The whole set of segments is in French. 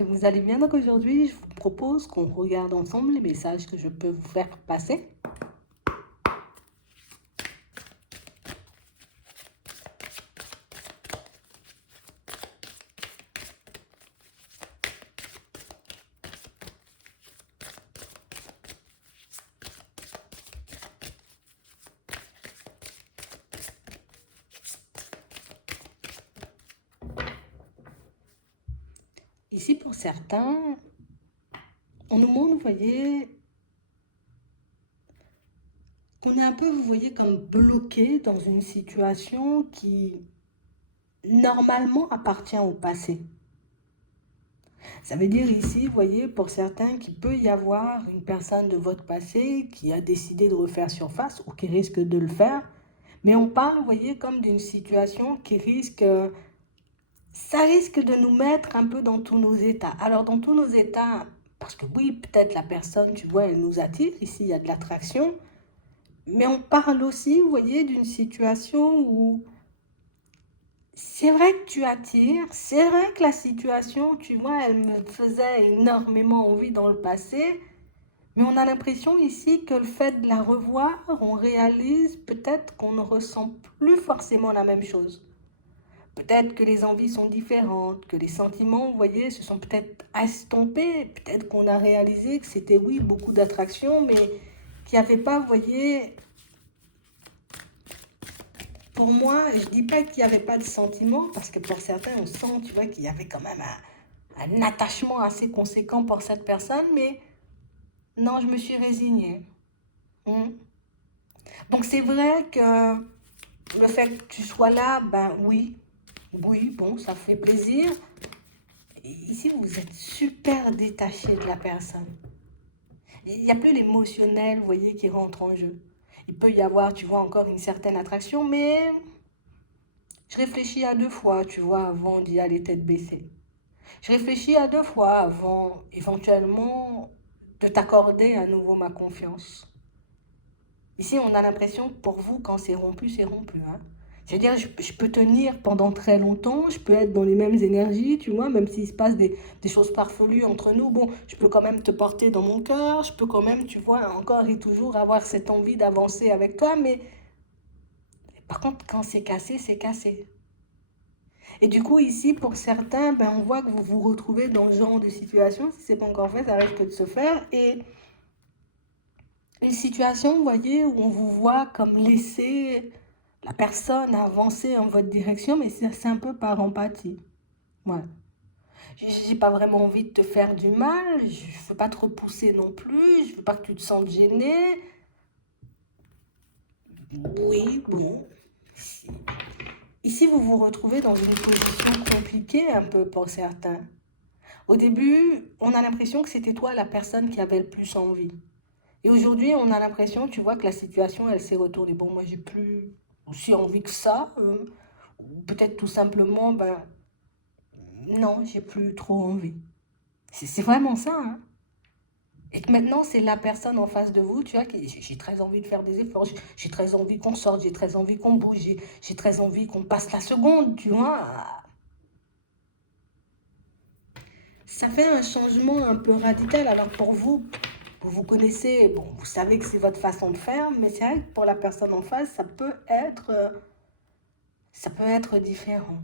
que vous allez bien. Donc aujourd'hui, je vous propose qu'on regarde ensemble les messages que je peux vous faire passer. Ici, pour certains, on nous montre, vous voyez, qu'on est un peu, vous voyez, comme bloqué dans une situation qui, normalement, appartient au passé. Ça veut dire ici, vous voyez, pour certains, qu'il peut y avoir une personne de votre passé qui a décidé de refaire surface ou qui risque de le faire. Mais on parle, vous voyez, comme d'une situation qui risque, ça risque de nous mettre un peu dans tous nos états. Alors, dans tous nos états, parce que oui, peut-être la personne, tu vois, elle nous attire, ici, il y a de l'attraction. Mais on parle aussi, vous voyez, d'une situation où c'est vrai que tu attires, c'est vrai que la situation, tu vois, elle me faisait énormément envie dans le passé, mais on a l'impression ici que le fait de la revoir, on réalise peut-être qu'on ne ressent plus forcément la même chose. Peut-être que les envies sont différentes, que les sentiments, vous voyez, se sont peut-être estompés, peut-être qu'on a réalisé que c'était, oui, beaucoup d'attraction, mais qu'il n'y avait pas, vous voyez, pour moi, je ne dis pas qu'il n'y avait pas de sentiments, parce que pour certains, on sent, tu vois, qu'il y avait quand même un attachement assez conséquent pour cette personne, mais non, je me suis résignée. Hmm. Donc c'est vrai que le fait que tu sois là, ben oui, oui, bon, ça fait plaisir. Et ici, vous êtes super détaché de la personne. Il n'y a plus l'émotionnel, vous voyez, qui rentre en jeu. Il peut y avoir, tu vois, encore une certaine attraction, mais je réfléchis à deux fois, tu vois, avant d'y aller tête baissée. Je réfléchis à deux fois avant, éventuellement, de t'accorder à nouveau ma confiance. Ici, on a l'impression que pour vous, quand c'est rompu, c'est rompu. Hein. C'est-à-dire, je peux tenir pendant très longtemps, je peux être dans les mêmes énergies, tu vois, même s'il se passe des choses farfelues entre nous. Bon, je peux quand même te porter dans mon cœur, je peux quand même, tu vois, encore et toujours avoir cette envie d'avancer avec toi, mais par contre, quand c'est cassé, c'est cassé. Et du coup, ici, pour certains, ben, on voit que vous vous retrouvez dans ce genre de situation. Si ce n'est pas encore fait, ça risque de se faire. Et une situation, vous voyez, où on vous voit comme laisser la personne avancer en votre direction, mais c'est un peu par empathie. Ouais. J'ai pas vraiment envie de te faire du mal, je veux pas te repousser non plus, je veux pas que tu te sentes gêné. Oui, bon. Ici, vous vous retrouvez dans une position compliquée un peu pour certains. Au début, on a l'impression que c'était toi la personne qui avait le plus envie. Et aujourd'hui, on a l'impression, tu vois, que la situation, elle s'est retournée. Bon, moi, j'ai plus aussi envie que ça. Ou peut-être tout simplement, ben, non, j'ai plus trop envie. C'est vraiment ça, hein. Et que maintenant, c'est la personne en face de vous, tu vois, qui j'ai très envie de faire des efforts, j'ai très envie qu'on sorte, j'ai très envie qu'on bouge, j'ai très envie qu'on passe la seconde, tu vois. Ça fait un changement un peu radical. Alors pour vous connaissez, bon, vous savez que c'est votre façon de faire, mais c'est vrai que pour la personne en face, ça peut être différent.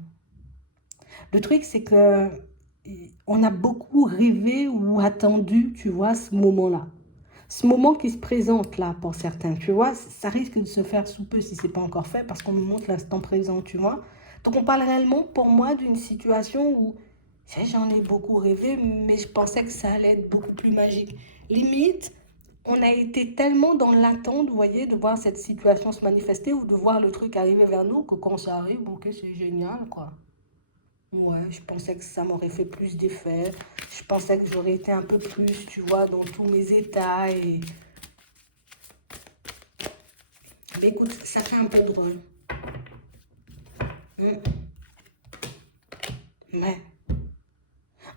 Le truc, c'est que on a beaucoup rêvé ou attendu, tu vois, ce moment-là. Ce moment qui se présente là pour certains, tu vois, ça risque de se faire sous peu si c'est pas encore fait parce qu'on nous montre l'instant présent, tu vois. Donc on parle réellement pour moi d'une situation où j'en ai beaucoup rêvé, mais je pensais que ça allait être beaucoup plus magique. Limite, on a été tellement dans l'attente, vous voyez, de voir cette situation se manifester ou de voir le truc arriver vers nous que quand ça arrive, ok, c'est génial, quoi. Ouais, je pensais que ça m'aurait fait plus d'effet. Je pensais que j'aurais été un peu plus, tu vois, dans tous mes états. Mais écoute, ça fait un peu drôle. Hmm. Mais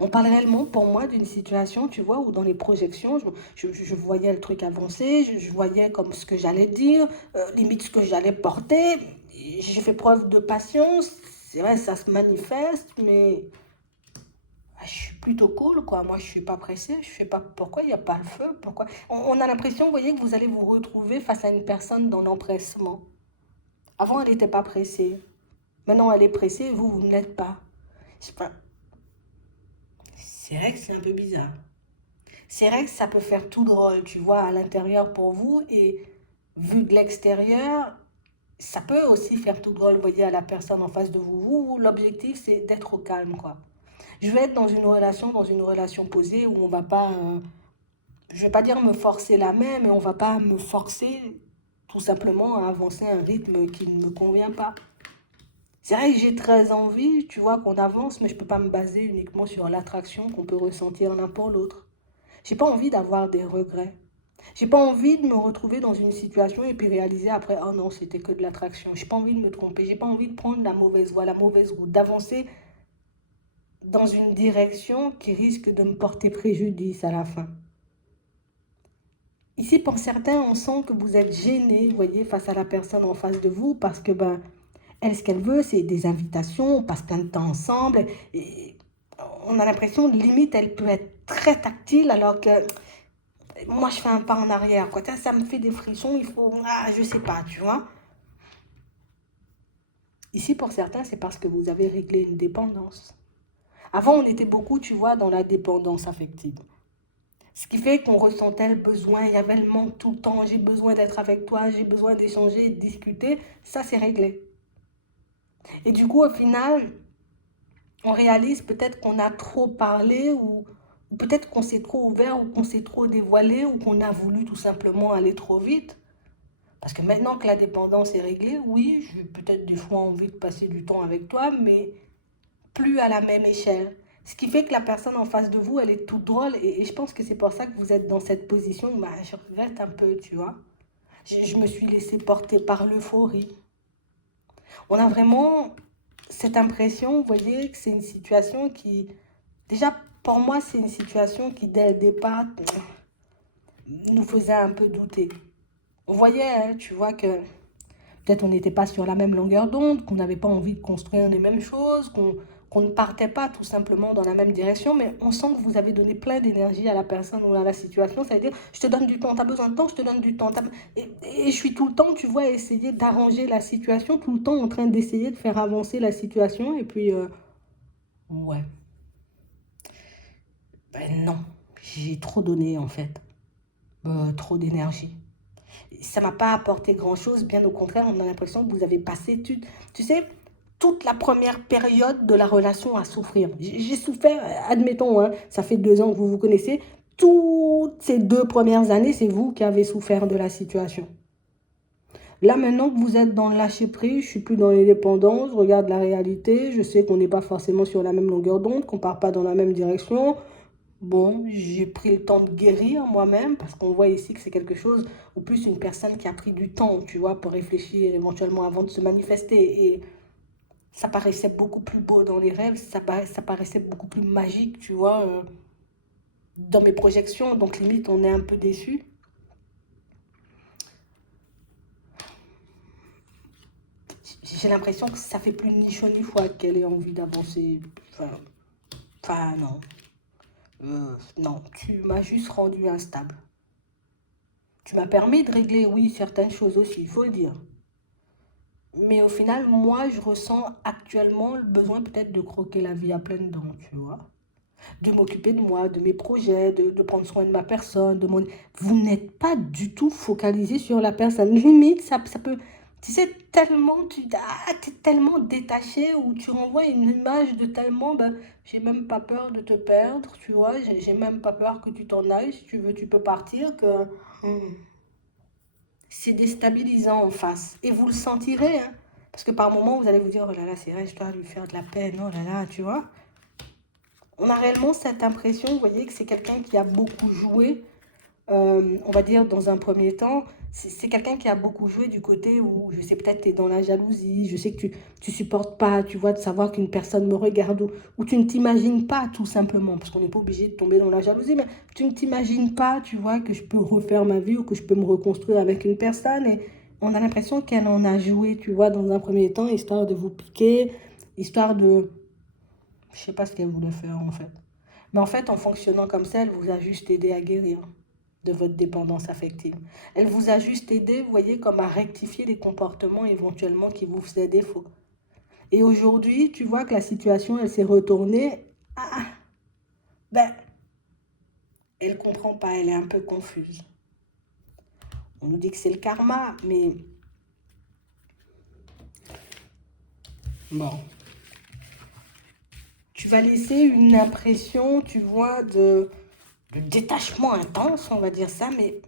on parle réellement pour moi d'une situation, tu vois, où dans les projections, je voyais le truc avancer, je voyais comme ce que j'allais dire, limite ce que j'allais porter. J'ai fait preuve de patience. C'est vrai, ça se manifeste, mais je suis plutôt cool, quoi. Moi, je suis pas pressée. Je sais pas pourquoi il n'y a pas le feu. Pourquoi? On a l'impression, vous voyez, que vous allez vous retrouver face à une personne dans l'empressement. Avant, elle n'était pas pressée. Maintenant, elle est pressée, vous ne l'êtes pas. Je sais pas. C'est vrai que c'est un peu bizarre. C'est vrai que ça peut faire tout drôle, tu vois, à l'intérieur pour vous. Et vu de l'extérieur, ça peut aussi faire tout drôle, vous voyez, à la personne en face de vous. L'objectif, c'est d'être au calme, quoi. Je vais être dans une relation posée où on va pas, je vais pas dire me forcer la main, mais on va pas me forcer tout simplement à avancer à un rythme qui ne me convient pas. C'est vrai que j'ai très envie, tu vois, qu'on avance, mais je peux pas me baser uniquement sur l'attraction qu'on peut ressentir l'un pour l'autre. J'ai pas envie d'avoir des regrets. J'ai pas envie de me retrouver dans une situation et puis réaliser après, oh non, c'était que de l'attraction. J'ai pas envie de me tromper. J'ai pas envie de prendre la mauvaise voie, la mauvaise route, d'avancer dans une direction qui risque de me porter préjudice à la fin. Ici, pour certains, on sent que vous êtes gêné, vous voyez, face à la personne en face de vous, parce que, ben, elle, ce qu'elle veut, c'est des invitations, on passe plein de temps ensemble, et on a l'impression, limite, elle peut être très tactile, alors que moi, je fais un pas en arrière, quoi. Ça me fait des frissons, il faut, je sais pas, tu vois. Ici, pour certains, c'est parce que vous avez réglé une dépendance. Avant, on était beaucoup, tu vois, dans la dépendance affective. Ce qui fait qu'on ressentait le besoin, il y avait le manque tout le temps, j'ai besoin d'être avec toi, j'ai besoin d'échanger, de discuter, ça c'est réglé. Et du coup, au final, on réalise peut-être qu'on a trop parlé ou peut-être qu'on s'est trop ouvert ou qu'on s'est trop dévoilé ou qu'on a voulu tout simplement aller trop vite. Parce que maintenant que la dépendance est réglée, oui, j'ai peut-être des fois envie de passer du temps avec toi, mais plus à la même échelle. Ce qui fait que la personne en face de vous, elle est toute drôle. Et je pense que c'est pour ça que vous êtes dans cette position. Bah, je regrette un peu, tu vois. Je me suis laissée porter par l'euphorie. On a vraiment cette impression, vous voyez, que c'est une situation qui... Déjà, pour moi, c'est une situation qui, dès le départ, nous faisait un peu douter. On voyait, hein, tu vois, que peut-être on n'était pas sur la même longueur d'onde, qu'on n'avait pas envie de construire les mêmes choses, qu'on ne partait pas tout simplement dans la même direction, mais on sent que vous avez donné plein d'énergie à la personne ou à la situation. Ça veut dire, je te donne du temps, tu as besoin de temps, je te donne du temps. Et je suis tout le temps, tu vois, à essayer d'arranger la situation, tout le temps en train d'essayer de faire avancer la situation. Et puis, ouais, ben non, j'ai trop donné en fait, trop d'énergie. Ça m'a pas apporté grand-chose, bien au contraire, on a l'impression que vous avez passé, tu sais, toute la première période de la relation à souffrir. J'ai souffert, admettons, hein, ça fait 2 ans que vous vous connaissez, toutes ces 2 premières années, c'est vous qui avez souffert de la situation. Là, maintenant que vous êtes dans le lâcher-prise, je suis plus dans les dépendances, je regarde la réalité, je sais qu'on n'est pas forcément sur la même longueur d'onde, qu'on part pas dans la même direction. Bon, j'ai pris le temps de guérir moi-même parce qu'on voit ici que c'est quelque chose, ou plus une personne qui a pris du temps, tu vois, pour réfléchir éventuellement avant de se manifester. Et ça paraissait beaucoup plus beau dans les rêves, ça paraissait beaucoup plus magique, tu vois, dans mes projections. Donc limite, on est un peu déçu. J'ai l'impression que ça fait plus ni chaud ni froid qu'elle ait envie d'avancer. Non. Non, tu m'as juste rendu instable. Tu m'as permis de régler, oui, certaines choses aussi, il faut le dire. Mais au final, moi, je ressens actuellement le besoin peut-être de croquer la vie à pleines dents, tu vois. De m'occuper de moi, de mes projets, de prendre soin de ma personne, de mon... Vous n'êtes pas du tout focalisé sur la personne. Limite, ça peut... Tu sais, tellement, t'es tellement détaché ou tu renvoies une image de tellement, ben, j'ai même pas peur de te perdre, tu vois, j'ai même pas peur que tu t'en ailles, si tu veux, tu peux partir, que... C'est déstabilisant en face. Et vous le sentirez, hein. Parce que par moments, vous allez vous dire, oh là là, c'est vrai, je dois lui faire de la peine, oh là là, tu vois. On a réellement cette impression, vous voyez, que c'est quelqu'un qui a beaucoup joué, on va dire dans un premier temps, c'est quelqu'un qui a beaucoup joué du côté où, je sais, peut-être tu es dans la jalousie, je sais que tu supportes pas, tu vois, de savoir qu'une personne me regarde, ou tu ne t'imagines pas tout simplement, parce qu'on n'est pas obligé de tomber dans la jalousie, mais tu ne t'imagines pas, tu vois, que je peux refaire ma vie ou que je peux me reconstruire avec une personne, et on a l'impression qu'elle en a joué, tu vois, dans un premier temps, histoire de vous piquer, histoire de... Je sais pas ce qu'elle voulait faire en fait. Mais en fait, en fonctionnant comme ça, elle vous a juste aidé à guérir de votre dépendance affective. Elle vous a juste aidé, vous voyez, comme à rectifier les comportements éventuellement qui vous faisaient défaut. Et aujourd'hui, tu vois que la situation, elle s'est retournée. Ah, ben, elle ne comprend pas, elle est un peu confuse. On nous dit que c'est le karma, mais bon. Tu vas laisser une impression, tu vois, de détachement intense, on va dire ça, mais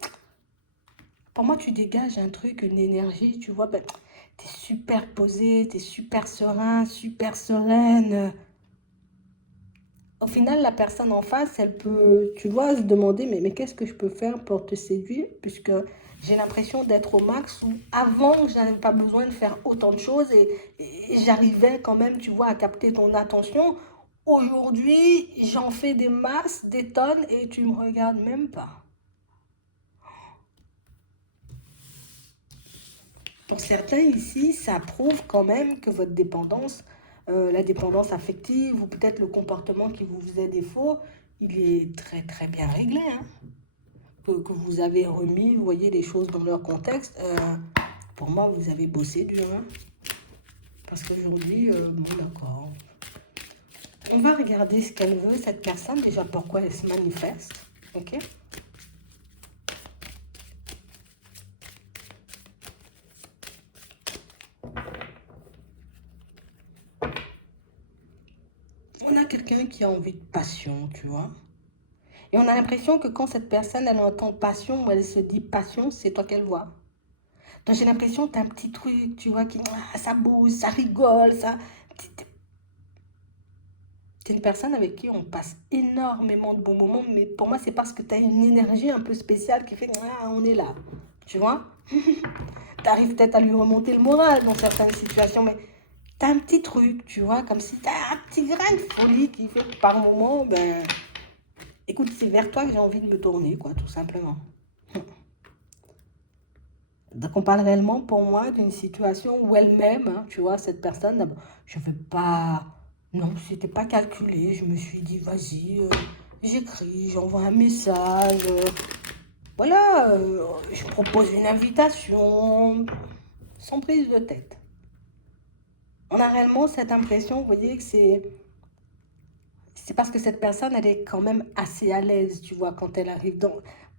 pour moi, tu dégages un truc, une énergie, tu vois, ben, tu es super posé, tu es super serein, super sereine. Au final, la personne en face, elle peut, tu vois, se demander, mais qu'est-ce que je peux faire pour te séduire? Puisque j'ai l'impression d'être au max où avant, je n'avais pas besoin de faire autant de choses et j'arrivais quand même, tu vois, à capter ton attention. Aujourd'hui, j'en fais des masses, des tonnes et tu me regardes même pas. Pour certains ici, ça prouve quand même que votre dépendance, la dépendance affective ou peut-être le comportement qui vous faisait défaut, il est très très bien réglé, hein. Que vous avez remis, vous voyez les choses dans leur contexte. Pour moi, vous avez bossé dur, hein. Parce qu'aujourd'hui, bon d'accord. On va regarder ce qu'elle veut, cette personne, déjà pourquoi elle se manifeste. Ok? On a quelqu'un qui a envie de passion, tu vois. Et on a l'impression que quand cette personne, elle entend passion ou elle se dit passion, c'est toi qu'elle voit. Donc j'ai l'impression que tu as un petit truc, tu vois, qui ça bouge, ça rigole, ça. C'est une personne avec qui on passe énormément de bons moments, mais pour moi, c'est parce que tu as une énergie un peu spéciale qui fait que on est là. Tu vois? Tu arrives peut-être à lui remonter le moral dans certaines situations, mais tu as un petit truc, tu vois, comme si tu as un petit grain de folie qui fait que par moment, ben, écoute, c'est vers toi que j'ai envie de me tourner, quoi, tout simplement. Donc on parle réellement pour moi d'une situation où elle-même, hein, tu vois, cette personne, je ne veux pas, non, c'était pas calculé, je me suis dit, vas-y, j'écris, j'envoie un message, voilà, je propose une invitation, sans prise de tête. On a réellement cette impression, vous voyez, que c'est parce que cette personne, elle est quand même assez à l'aise, tu vois, quand elle arrive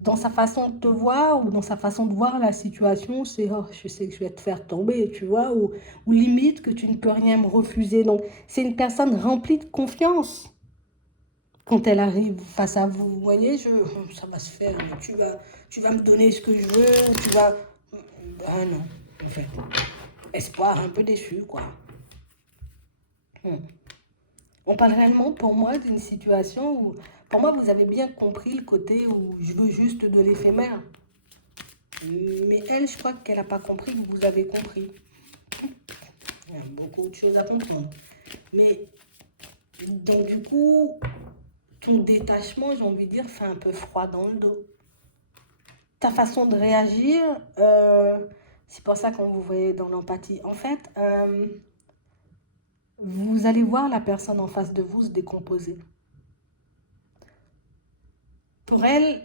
dans sa façon de te voir ou dans sa façon de voir la situation, c'est oh, je sais que je vais te faire tomber, tu vois, ou limite que tu ne peux rien me refuser. Donc, c'est une personne remplie de confiance quand elle arrive face à vous. Vous voyez, ça va se faire, tu vas me donner ce que je veux, tu vas. Ah non, en fait. Espoir un peu déçu, quoi. On parle réellement pour moi d'une situation où, pour moi, vous avez bien compris le côté où je veux juste de l'éphémère. Mais elle, je crois qu'elle n'a pas compris que vous avez compris. Il y a beaucoup de choses à comprendre. Mais donc du coup, ton détachement, j'ai envie de dire, fait un peu froid dans le dos. Ta façon de réagir, c'est pour ça qu'on vous voyez dans l'empathie. En fait, vous allez voir la personne en face de vous se décomposer. Pour elle,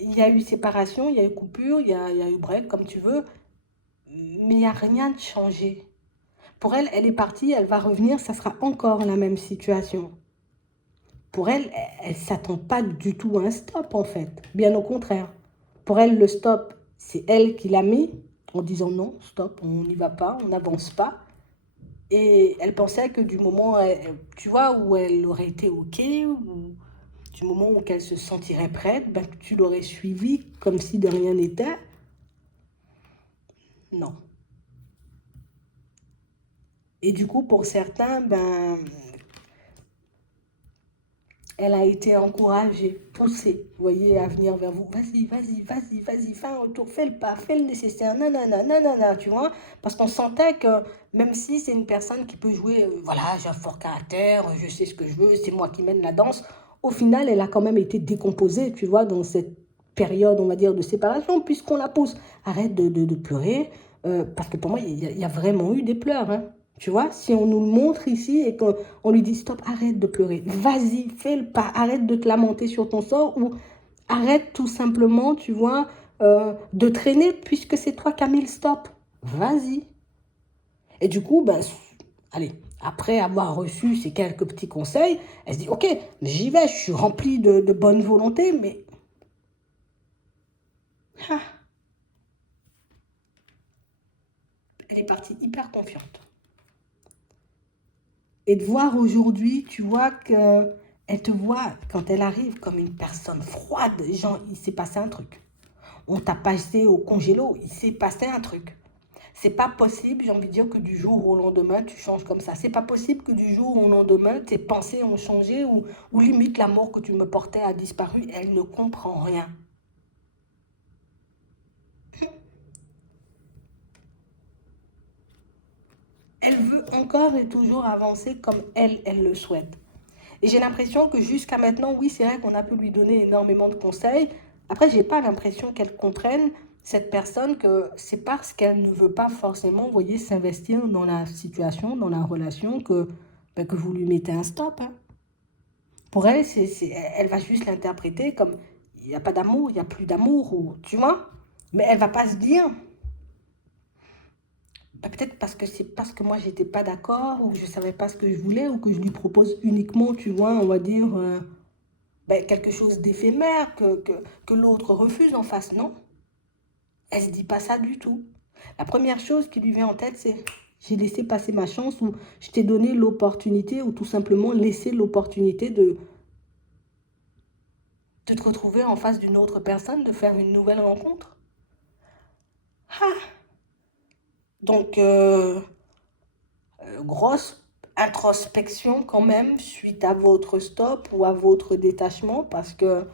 il y a eu séparation, il y a eu coupure, il y a eu break, comme tu veux, mais il n'y a rien de changé. Pour elle, elle est partie, elle va revenir, ça sera encore la même situation. Pour elle, elle ne s'attend pas du tout à un stop, en fait. Bien au contraire. Pour elle, le stop, c'est elle qui l'a mis en disant non, stop, on n'y va pas, on n'avance pas. Et elle pensait que du moment, tu vois, où elle aurait été OK, ou du moment où elle se sentirait prête, ben, tu l'aurais suivie comme si de rien n'était. Non. Et du coup, pour certains, ben, elle a été encouragée, poussée, vous voyez, à venir vers vous. Vas-y, vas-y, vas-y, vas-y, fais un retour, fais le pas, fais le nécessaire, nanana, nanana, tu vois. Parce qu'on sentait que même si c'est une personne qui peut jouer, voilà, j'ai un fort caractère, je sais ce que je veux, c'est moi qui mène la danse, au final, elle a quand même été décomposée, tu vois, dans cette période, on va dire, de séparation, puisqu'on la pousse. Arrête de pleurer, parce que pour moi, il y a vraiment eu des pleurs, hein. Tu vois, si on nous le montre ici et qu'on lui dit stop, arrête de pleurer, vas-y, fais le pas, arrête de te lamenter sur ton sort ou arrête tout simplement, tu vois, de traîner puisque c'est toi qui as mis le stop. Vas-y. Et du coup, ben, allez, après avoir reçu ces quelques petits conseils, elle se dit ok, j'y vais, je suis remplie de bonne volonté, mais ah, elle est partie hyper confiante. Et de voir aujourd'hui, tu vois qu'elle te voit quand elle arrive comme une personne froide. Genre, il s'est passé un truc. On t'a passé au congélo, il s'est passé un truc. C'est pas possible, j'ai envie de dire, que du jour au lendemain, tu changes comme ça. C'est pas possible que du jour au lendemain, tes pensées ont changé ou limite l'amour que tu me portais a disparu. Elle ne comprend rien. Elle veut encore et toujours avancer comme elle le souhaite. Et j'ai l'impression que jusqu'à maintenant, oui, c'est vrai qu'on a pu lui donner énormément de conseils. Après, j'ai pas l'impression qu'elle comprenne, cette personne, que c'est parce qu'elle ne veut pas forcément, vous voyez, s'investir dans la situation, dans la relation, ben, que vous lui mettez un stop. Hein. Pour elle, elle va juste l'interpréter comme il n'y a pas d'amour, il n'y a plus d'amour, ou tu vois. Mais elle va pas se dire, bah, peut-être parce que c'est parce que moi j'étais pas d'accord, ou je savais pas ce que je voulais, ou que je lui propose uniquement, tu vois, on va dire, ben, quelque chose d'éphémère que l'autre refuse en face, non. Elle se dit pas ça du tout. La première chose qui lui vient en tête, c'est j'ai laissé passer ma chance, ou je t'ai donné l'opportunité, ou tout simplement laissé l'opportunité de te retrouver en face d'une autre personne, de faire une nouvelle rencontre. Ah. Donc, grosse introspection quand même suite à votre stop ou à votre détachement, parce que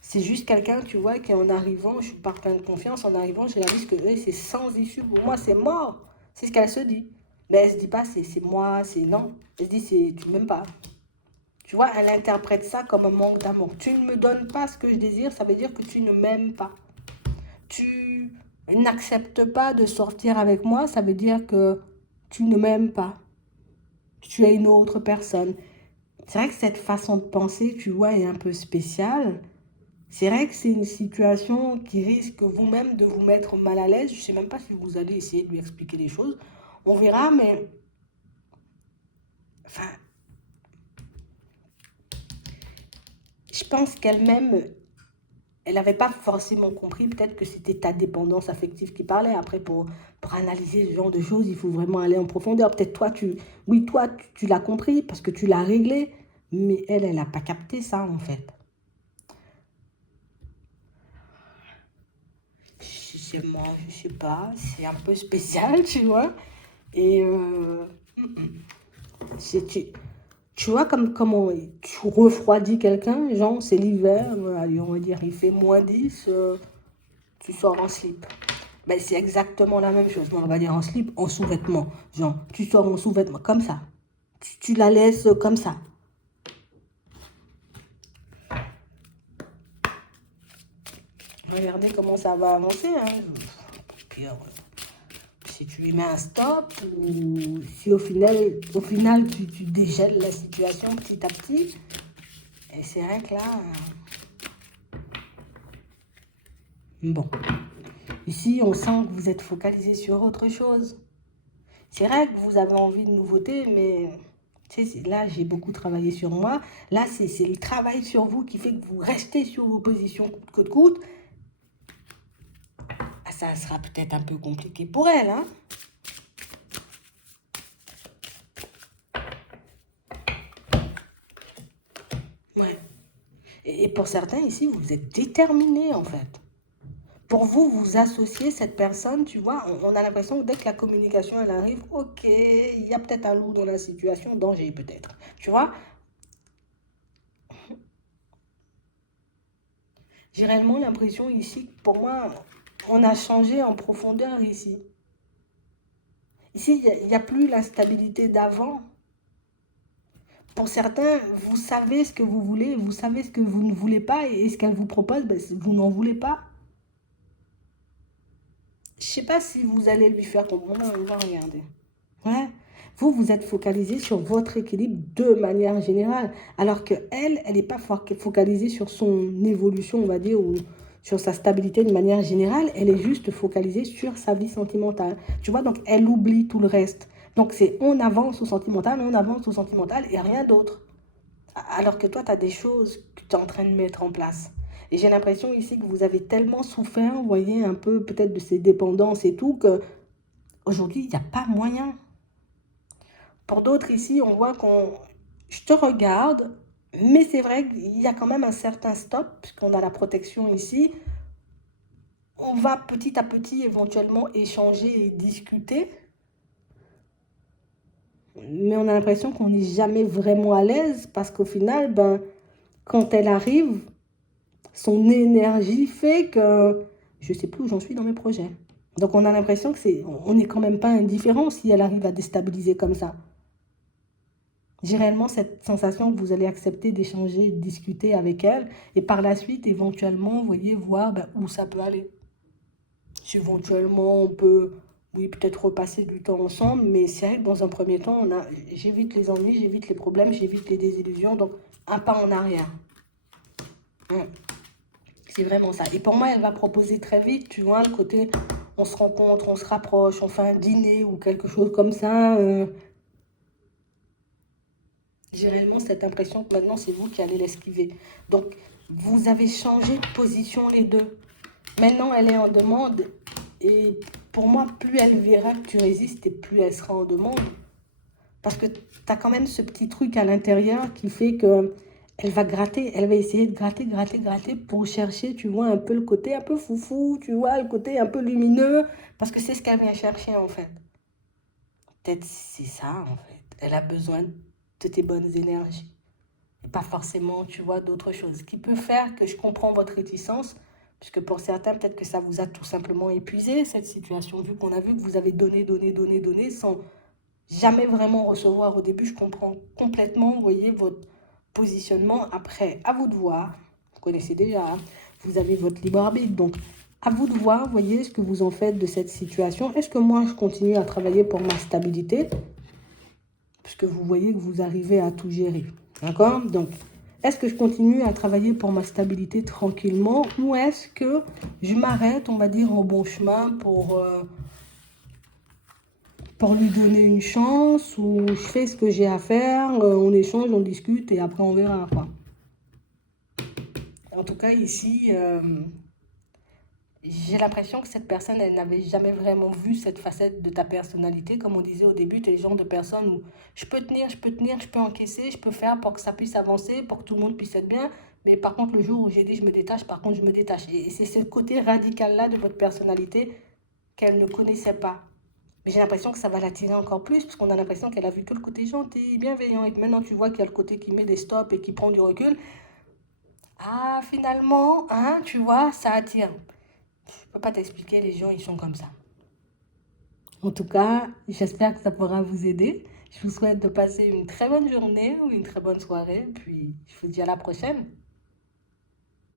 c'est juste quelqu'un, tu vois, qui en arrivant, je suis par plein de confiance, en arrivant, je réalise que c'est sans issue. Pour moi, c'est mort. C'est ce qu'elle se dit. Mais elle se dit pas, c'est moi, c'est non. Elle se dit, tu m'aimes pas. Tu vois, elle interprète ça comme un manque d'amour. Tu ne me donnes pas ce que je désire, ça veut dire que tu ne m'aimes pas. Tu n'acceptes pas de sortir avec moi, ça veut dire que tu ne m'aimes pas. Tu es une autre personne. C'est vrai que cette façon de penser, tu vois, est un peu spéciale. C'est vrai que c'est une situation qui risque vous-même de vous mettre mal à l'aise. Je ne sais même pas si vous allez essayer de lui expliquer les choses. On verra, mais enfin, je pense qu'elle-même, elle n'avait pas forcément compris. Peut-être que c'était ta dépendance affective qui parlait. Après, pour analyser ce genre de choses, il faut vraiment aller en profondeur. Peut-être toi, oui, toi, tu l'as compris parce que tu l'as réglé. Mais elle n'a pas capté ça, en fait. C'est moi, je sais pas, c'est un peu spécial, tu vois. Et tu vois comment tu refroidis quelqu'un, genre c'est l'hiver, allez, on va dire il fait -10, tu sors en slip. Ben, c'est exactement la même chose, on va dire en slip, en sous-vêtements. Genre, tu sors en sous-vêtements comme ça. Tu la laisses comme ça. Regardez comment ça va avancer. Hein. Pire. Si tu lui mets un stop ou si au final tu dégèles la situation petit à petit. Et c'est vrai que là, bon, ici on sent que vous êtes focalisé sur autre chose. C'est vrai que vous avez envie de nouveautés, mais tu sais, là j'ai beaucoup travaillé sur moi. Là c'est le travail sur vous qui fait que vous restez sur vos positions coûte que coûte. Ah, ça sera peut-être un peu compliqué pour elle, hein. Ouais. Et pour certains ici, vous êtes déterminés en fait. Pour vous, vous associez cette personne, tu vois, on a l'impression que dès que la communication elle arrive, ok, il y a peut-être un loup dans la situation, danger peut-être. Tu vois, j'ai réellement l'impression ici, que pour moi, on a changé en profondeur ici. Ici, il n'y a plus la stabilité d'avant. Pour certains, vous savez ce que vous voulez, vous savez ce que vous ne voulez pas, et ce qu'elle vous propose, ben, vous n'en voulez pas. Je sais pas si vous allez lui faire comprendre, on va regarder. Ouais. Vous, vous êtes focalisé sur votre équilibre de manière générale, alors qu'elle, elle n'est pas focalisée sur son évolution, on va dire, ou sur sa stabilité de manière générale. Elle est juste focalisée sur sa vie sentimentale. Tu vois, donc elle oublie tout le reste. Donc c'est on avance au sentimental, on avance au sentimental et rien d'autre. Alors que toi, tu as des choses que tu es en train de mettre en place. Et j'ai l'impression ici que vous avez tellement souffert, vous voyez, un peu peut-être de ces dépendances et tout, que aujourd'hui, il n'y a pas moyen. Pour d'autres ici, on voit qu'on... Je te regarde, mais c'est vrai qu'il y a quand même un certain stop, puisqu'on a la protection ici. On va petit à petit éventuellement échanger et discuter, mais on a l'impression qu'on n'est jamais vraiment à l'aise, parce qu'au final, ben, quand elle arrive, son énergie fait que je ne sais plus où j'en suis dans mes projets. Donc on a l'impression que on n'est quand même pas indifférent si elle arrive à déstabiliser comme ça. J'ai réellement cette sensation que vous allez accepter d'échanger, de discuter avec elle et par la suite, éventuellement, vous voyez, voir ben, où ça peut aller. Si éventuellement, on peut, oui, peut-être repasser du temps ensemble, mais c'est vrai que dans un premier temps, j'évite les ennuis, j'évite les problèmes, j'évite les désillusions, donc un pas en arrière. C'est vraiment ça. Et pour moi, elle va proposer très vite, tu vois, le côté, on se rencontre, on se rapproche, on fait un dîner ou quelque chose comme ça. J'ai réellement cette impression que maintenant, c'est vous qui allez l'esquiver. Donc, vous avez changé de position les deux. Maintenant, elle est en demande. Et pour moi, plus elle verra que tu résistes et plus elle sera en demande. Parce que tu as quand même ce petit truc à l'intérieur qui fait que elle va gratter, elle va essayer de gratter, gratter, gratter pour chercher, tu vois, un peu le côté un peu foufou, tu vois, le côté un peu lumineux, parce que c'est ce qu'elle vient chercher en fait. Peut-être c'est ça en fait. Elle a besoin de tes bonnes énergies et pas forcément, tu vois, d'autres choses. Ce qui peut faire que je comprends votre réticence, puisque pour certains, peut-être que ça vous a tout simplement épuisé, cette situation, vu qu'on a vu que vous avez donné, donné, donné, donné, sans jamais vraiment recevoir au début. Je comprends complètement, vous voyez, votre positionnement. Après, à vous de voir. Vous connaissez déjà, hein, vous avez votre libre arbitre. Donc, à vous de voir, vous voyez, ce que vous en faites de cette situation. Est-ce que moi, je continue à travailler pour ma stabilité? Puisque vous voyez que vous arrivez à tout gérer. D'accord? Donc, est-ce que je continue à travailler pour ma stabilité tranquillement ou est-ce que je m'arrête, on va dire, en bon chemin pour lui donner une chance ou je fais ce que j'ai à faire, on échange, on discute et après on verra quoi. En tout cas ici, j'ai l'impression que cette personne, elle n'avait jamais vraiment vu cette facette de ta personnalité. Comme on disait au début, tu es le genre de personne où je peux tenir, je peux tenir, je peux encaisser, je peux faire pour que ça puisse avancer, pour que tout le monde puisse être bien. Mais par contre, le jour où j'ai dit je me détache, par contre, je me détache. Et c'est ce côté radical-là de votre personnalité qu'elle ne connaissait pas. Mais j'ai l'impression que ça va l'attirer encore plus, parce qu'on a l'impression qu'elle a vu que le côté gentil, bienveillant, et que maintenant tu vois qu'il y a le côté qui met des stops et qui prend du recul. Ah, finalement, hein, tu vois, ça attire. Je ne peux pas t'expliquer, les gens, ils sont comme ça. En tout cas, j'espère que ça pourra vous aider. Je vous souhaite de passer une très bonne journée ou une très bonne soirée, puis je vous dis à la prochaine.